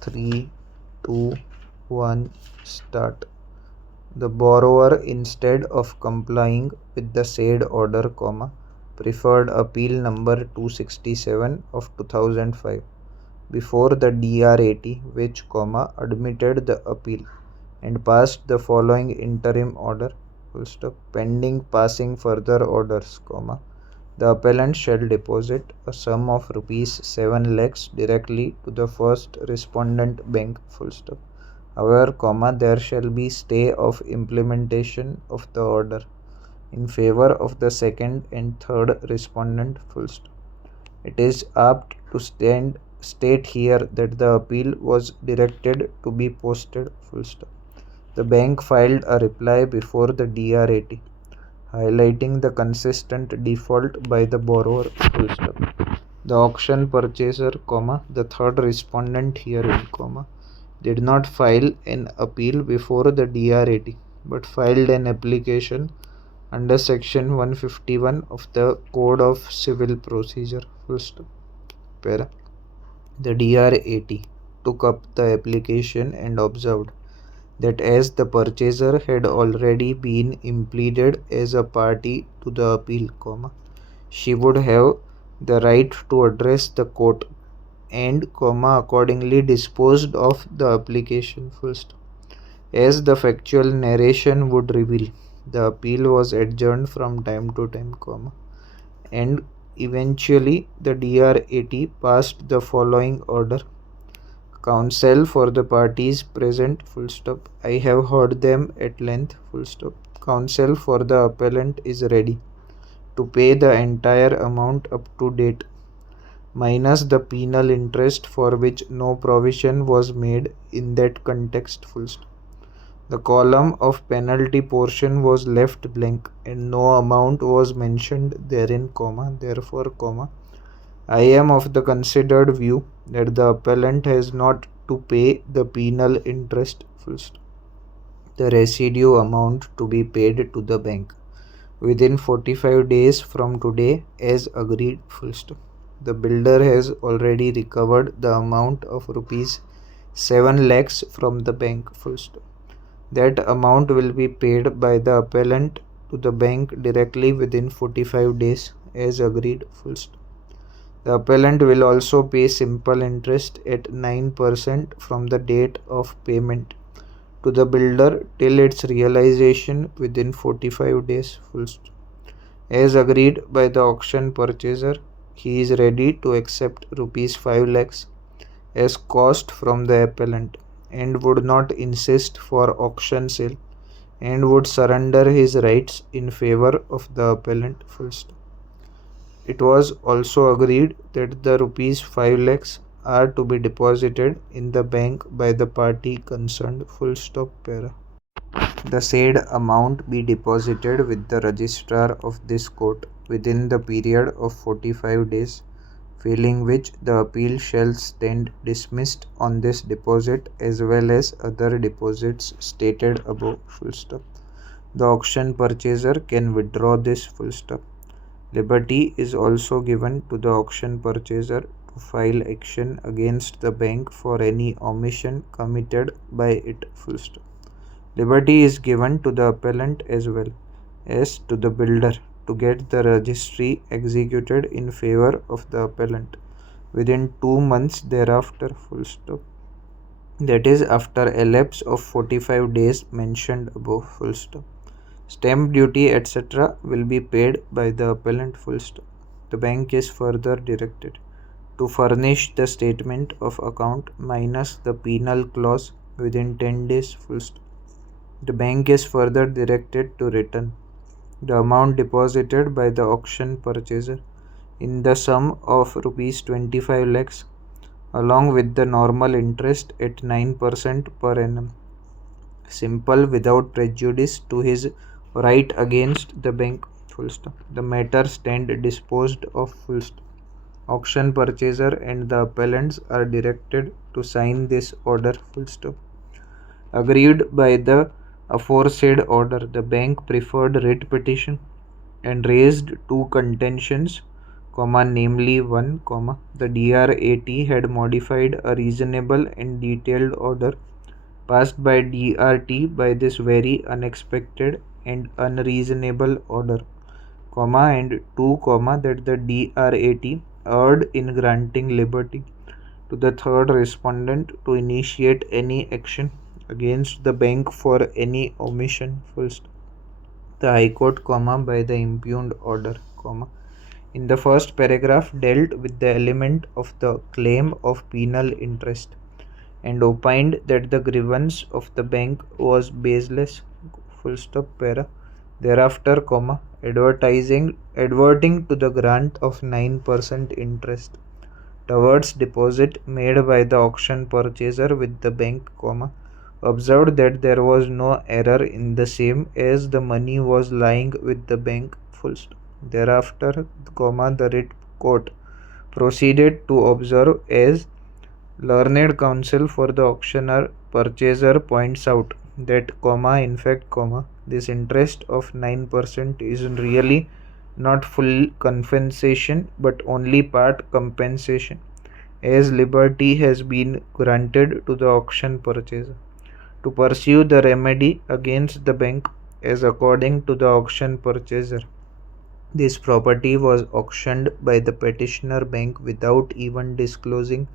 3, 2, 1, start. The borrower, instead of complying with the said order, preferred appeal number 267 of 2005 before the DRAT, which, admitted the appeal and passed the following interim order, pending passing further orders, the appellant shall deposit a sum of rupees 7 lakhs directly to the first respondent bank, However, there shall be stay of implementation of the order in favor of the second and third respondent, It is apt to state here that the appeal was directed to be posted, The bank filed a reply before the DRAT, highlighting the consistent default by the borrower, The auction purchaser, the third respondent herein, did not file an appeal before the DRAT, but filed an application under section 151 of the Code of Civil Procedure, The DRAT took up the application and observed that as the purchaser had already been impleaded as a party to the appeal, she would have the right to address the court and, accordingly disposed of the application, As the factual narration would reveal, the appeal was adjourned from time to time, and eventually the DRAT passed the following order. Counsel for the parties present, I have heard them at length, Counsel for the appellant is ready to pay the entire amount up to date, minus the penal interest for which no provision was made in that context, The column of penalty portion was left blank and no amount was mentioned therein, therefore, I am of the considered view that the appellant has not to pay the penal interest, the residue amount to be paid to the bank within 45 days from today as agreed, The builder has already recovered the amount of rupees 7 lakhs from the bank, That amount will be paid by the appellant to the bank directly within 45 days as agreed, The appellant will also pay simple interest at 9% from the date of payment to the builder till its realization within 45 days, As agreed by the auction purchaser, he is ready to accept rupees 5 lakhs as cost from the appellant and would not insist for auction sale and would surrender his rights in favor of the appellant, It was also agreed that the rupees 5 lakhs are to be deposited in the bank by the party concerned, The said amount be deposited with the registrar of this court within the period of 45 days, failing which the appeal shall stand dismissed on this deposit as well as other deposits stated above, The auction purchaser can withdraw this, Liberty is also given to the auction purchaser to file action against the bank for any omission committed by it, Liberty is given to the appellant as well as to the builder to get the registry executed in favor of the appellant within 2 months thereafter, That is after a lapse of 45 days mentioned above, Stamp duty, etc. will be paid by the appellant, The bank is further directed to furnish the statement of account minus the penal clause within 10 days, The bank is further directed to return the amount deposited by the auction purchaser in the sum of rupees 25 lakhs along with the normal interest at 9% per annum, simple without prejudice to his right against the bank, The matter stand disposed of, Auction purchaser and the appellants are directed to sign this order, Agreed by the aforesaid order, the bank preferred writ petition and raised 2 contentions, namely 1, the DRAT had modified a reasonable and detailed order passed by DRT by this very unexpected and unreasonable order, and 2, that the DRAT erred in granting liberty to the third respondent to initiate any action against the bank for any omission, the High Court, by the impugned order, in the first paragraph dealt with the element of the claim of penal interest and opined that the grievance of the bank was baseless, para. Thereafter, adverting to the grant of 9% interest towards deposit made by the auction purchaser with the bank, observed that there was no error in the same as the money was lying with the bank, Thereafter, the writ court proceeded to observe as learned counsel for the auctioneer purchaser points out that, in fact, this interest of 9% is really not full compensation but only part compensation, as liberty has been granted to the auction purchaser to pursue the remedy against the bank, as according to the auction purchaser this property was auctioned by the petitioner bank without even disclosing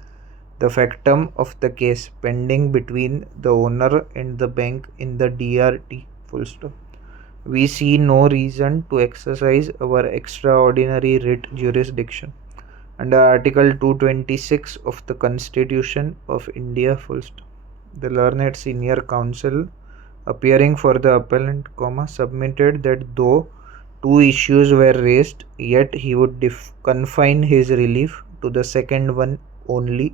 the factum of the case pending between the owner and the bank in the DRT, We see no reason to exercise our extraordinary writ jurisdiction under Article 226 of the Constitution of India, The learned senior counsel appearing for the appellant, submitted that though two issues were raised, yet he would confine his relief to the second one only,